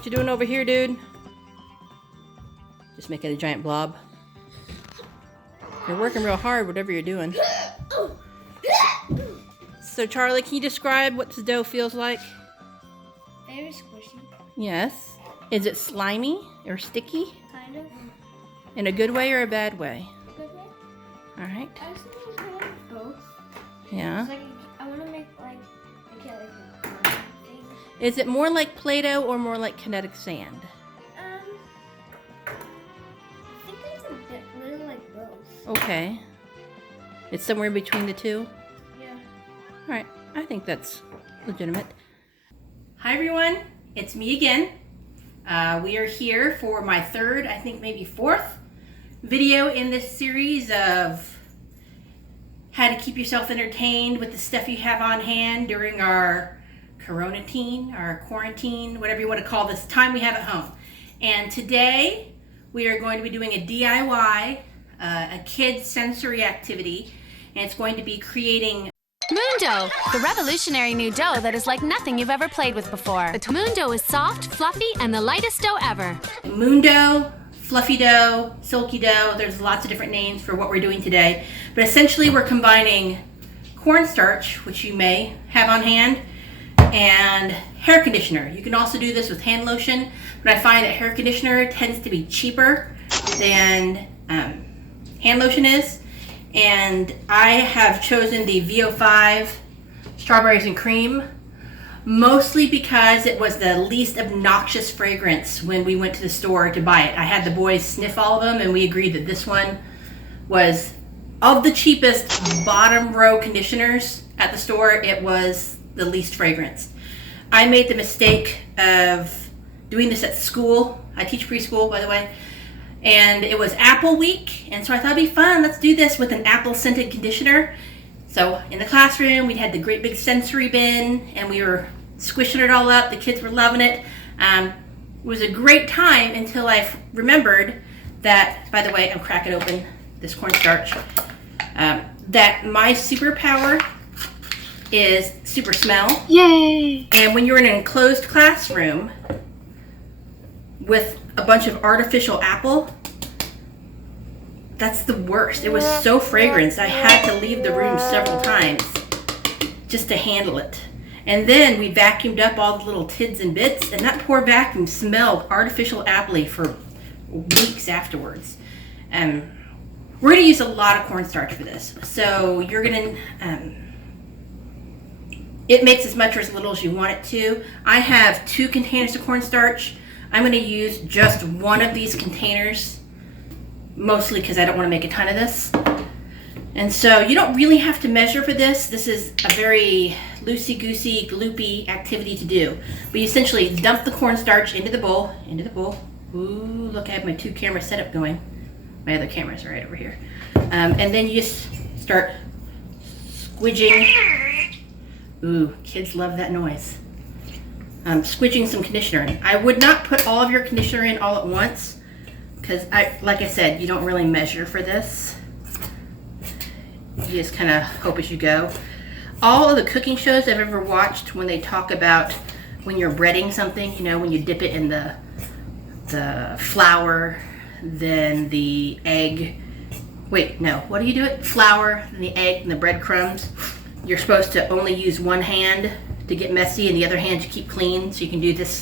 What you doing over here, dude? Just making a giant blob. You're working real hard, whatever you're doing. So, Charlie, can you describe what this dough feels like? Very squishy. Yes. Is it slimy or sticky? Kind of. In a good way or a bad way? Good way. All right. I was thinking I want both. Yeah. It's like, I want to make like a thing. Is it more like Play-Doh or more like kinetic sand? I think it's a little like both. Okay. It's somewhere in between the two? Yeah. All right. I think that's legitimate. Hi, everyone. It's me again. We are here for my third, I think maybe fourth video in this series of how to keep yourself entertained with the stuff you have on hand during our coronatine, our quarantine, whatever you want to call this time we have at home. And today we are going to be doing a DIY, a kid's sensory activity, and it's going to be creating Moon Dough, the revolutionary new dough that is like nothing you've ever played with before. Moon Dough is soft, fluffy, and the lightest dough ever. moon dough, fluffy dough, silky dough. There's lots of different names for what we're doing today. But essentially we're combining cornstarch, which you may have on hand, and hair conditioner. You can also do this with hand lotion, but I find that hair conditioner tends to be cheaper than hand lotion is. And I have chosen the VO5 strawberries and cream, mostly because it was the least obnoxious fragrance when we went to the store to buy it. I had the boys sniff all of them, and we agreed that this one was, of the cheapest bottom row conditioners at the store, it was the least fragrance. I made the mistake of doing this at school. I teach preschool, by the way. And it was Apple Week, and so I thought it'd be fun. Let's do this with an apple scented conditioner. So in the classroom, we had the great big sensory bin, and we were squishing it all up. The kids were loving it. It was a great time until I remembered that, by the way, I'm cracking open this cornstarch, that my superpower is super smell. Yay! And when you're in an enclosed classroom with a bunch of artificial apple, that's the worst. It was so fragrant, I had to leave the room several times just to handle it. And then we vacuumed up all the little tids and bits, and that poor vacuum smelled artificial apple-y for weeks afterwards. We're gonna use a lot of cornstarch for this. So you're gonna, it makes as much or as little as you want it to. I have 2 containers of cornstarch. I'm going to use just one of these containers, mostly because I don't want to make a ton of this. And so you don't really have to measure for this. This is a very loosey-goosey, gloopy activity to do. But you essentially dump the cornstarch into the bowl. Ooh, look, I have my 2 camera setup going. My other camera's right over here. And then you just start squidging. Ooh, kids love that noise. Squidging some conditioner in. I would not put all of your conditioner in all at once because, like I said, you don't really measure for this. You just kind of hope as you go. All of the cooking shows I've ever watched, when they talk about when you're breading something, you know, when you dip it in the flour, then the egg. Wait, no. What do you do it? Flour, then the egg, and the breadcrumbs. You're supposed to only use one hand to get messy, and the other hand to keep clean, so you can do this.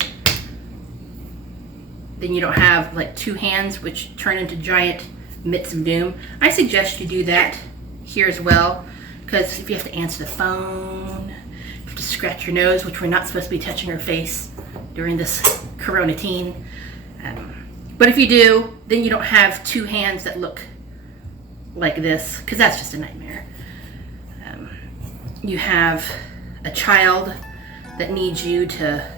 Then you don't have like 2 hands which turn into giant mitts of doom. I suggest you do that here as well, because if you have to answer the phone, you have to scratch your nose, which we're not supposed to be touching our face during this coronatine. But if you do, then you don't have 2 hands that look like this, because that's just a nightmare. You have a child that needs you to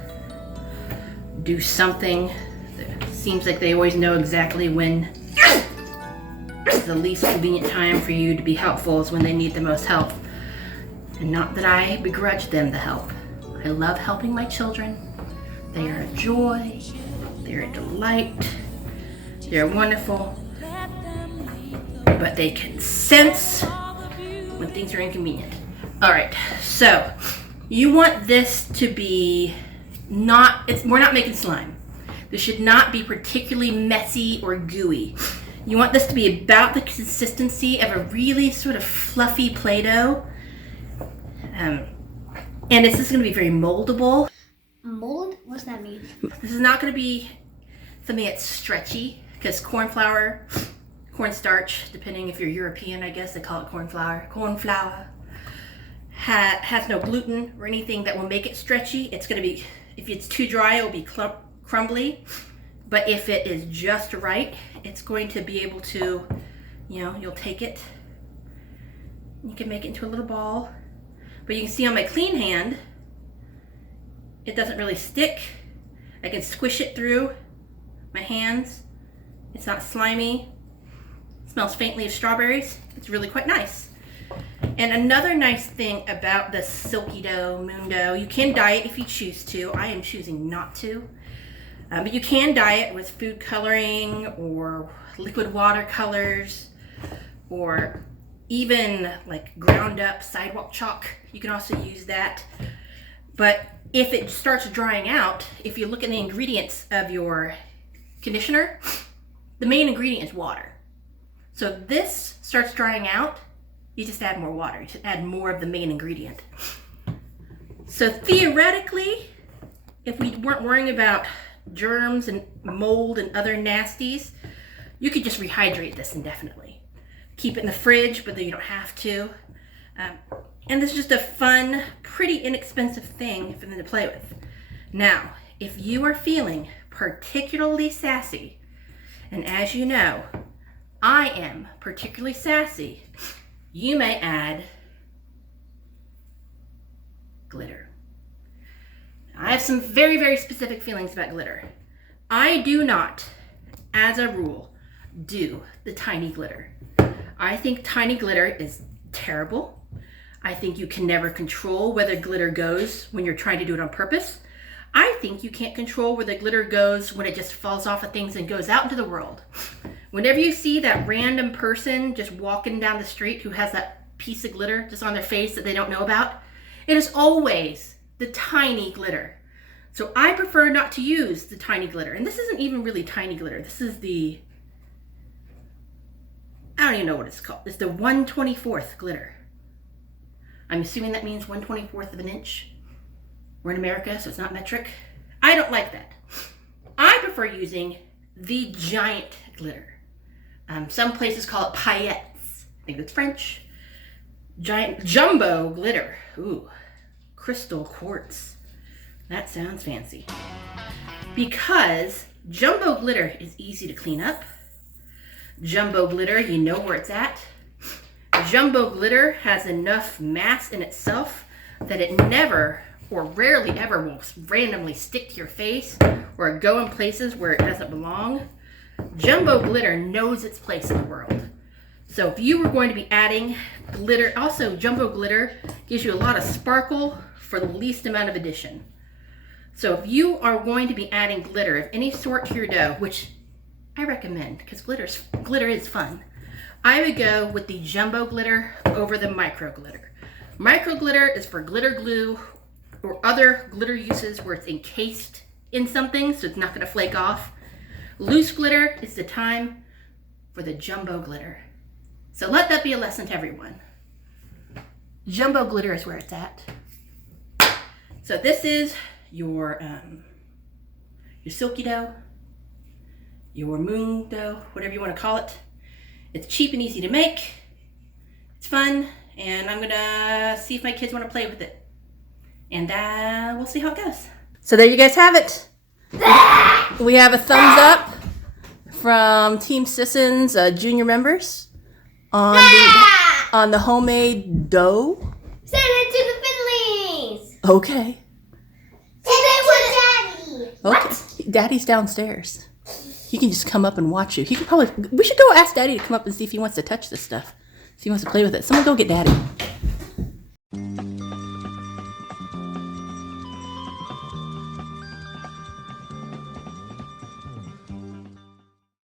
do something. It seems like they always know exactly when the least convenient time for you to be helpful is when they need the most help. And not that I begrudge them the help. I love helping my children. They are a joy. They're a delight. They're wonderful. But they can sense when things are inconvenient. All right, so you want this to be we're not making slime. This should not be particularly messy or gooey. You want this to be about the consistency of a really sort of fluffy Play-Doh. And this is going to be very moldable. Mold? What's that mean? This is not going to be something that's stretchy, because cornflour, cornstarch, depending if you're European, I guess they call it cornflour. Cornflour has no gluten or anything that will make it stretchy. It's going to be, if it's too dry, it will be crumbly. But if it is just right, it's going to be able to, you'll take it, you can make it into a little ball. But you can see on my clean hand, it doesn't really stick. I can squish it through my hands. It's not slimy. It smells faintly of strawberries. It's really quite nice. And another nice thing about the silky dough, moon dough, you can dye it if you choose to. I am choosing not to. But you can dye it with food coloring or liquid watercolors, or even like ground up sidewalk chalk. You can also use that. But if it starts drying out, if you look at the ingredients of your conditioner, the main ingredient is water. So if this starts drying out, you just add more water. You just add more of the main ingredient. So theoretically, if we weren't worrying about germs and mold and other nasties, you could just rehydrate this indefinitely. Keep it in the fridge, but then you don't have to. And this is just a fun, pretty inexpensive thing for them to play with. Now, if you are feeling particularly sassy, and as you know, I am particularly sassy, you may add glitter. I have some very, very specific feelings about glitter. I do not, as a rule, do the tiny glitter. I think tiny glitter is terrible. I think you can never control where the glitter goes when you're trying to do it on purpose. I think you can't control where the glitter goes when it just falls off of things and goes out into the world. Whenever you see that random person just walking down the street who has that piece of glitter just on their face that they don't know about, it is always the tiny glitter. So I prefer not to use the tiny glitter. And this isn't even really tiny glitter. This is the, I don't even know what it's called. It's the 1/24th glitter. I'm assuming that means 1/24th of an inch. We're in America, so it's not metric. I don't like that. I prefer using the giant glitter. Some places call it paillettes. I think it's French. Giant jumbo glitter. Ooh, crystal quartz. That sounds fancy. Because jumbo glitter is easy to clean up. Jumbo glitter, you know where it's at. Jumbo glitter has enough mass in itself that it never or rarely ever will randomly stick to your face or go in places where it doesn't belong. Jumbo glitter knows its place in the world. So if you were going to be adding glitter, also jumbo glitter gives you a lot of sparkle for the least amount of addition. So if you are going to be adding glitter of any sort to your dough, which I recommend because glitter is fun, I would go with the jumbo glitter over the micro glitter. Micro glitter is for glitter glue or other glitter uses where it's encased in something so it's not going to flake off. Loose glitter is the time for the jumbo glitter. So let that be a lesson to everyone. Jumbo glitter is where it's at. So this is your silky dough, your moon dough, whatever you want to call it. It's cheap and easy to make. It's fun, and I'm gonna see if my kids want to play with it. And we'll see how it goes. So there you guys have it. We have a thumbs up from Team Sisson's junior members on the homemade dough. Send it to the Finleys. Okay. Send it to Daddy. Okay. What? Daddy's downstairs. He can just come up and watch you. We should go ask Daddy to come up and see if he wants to touch this stuff. See if he wants to play with it. Someone go get Daddy.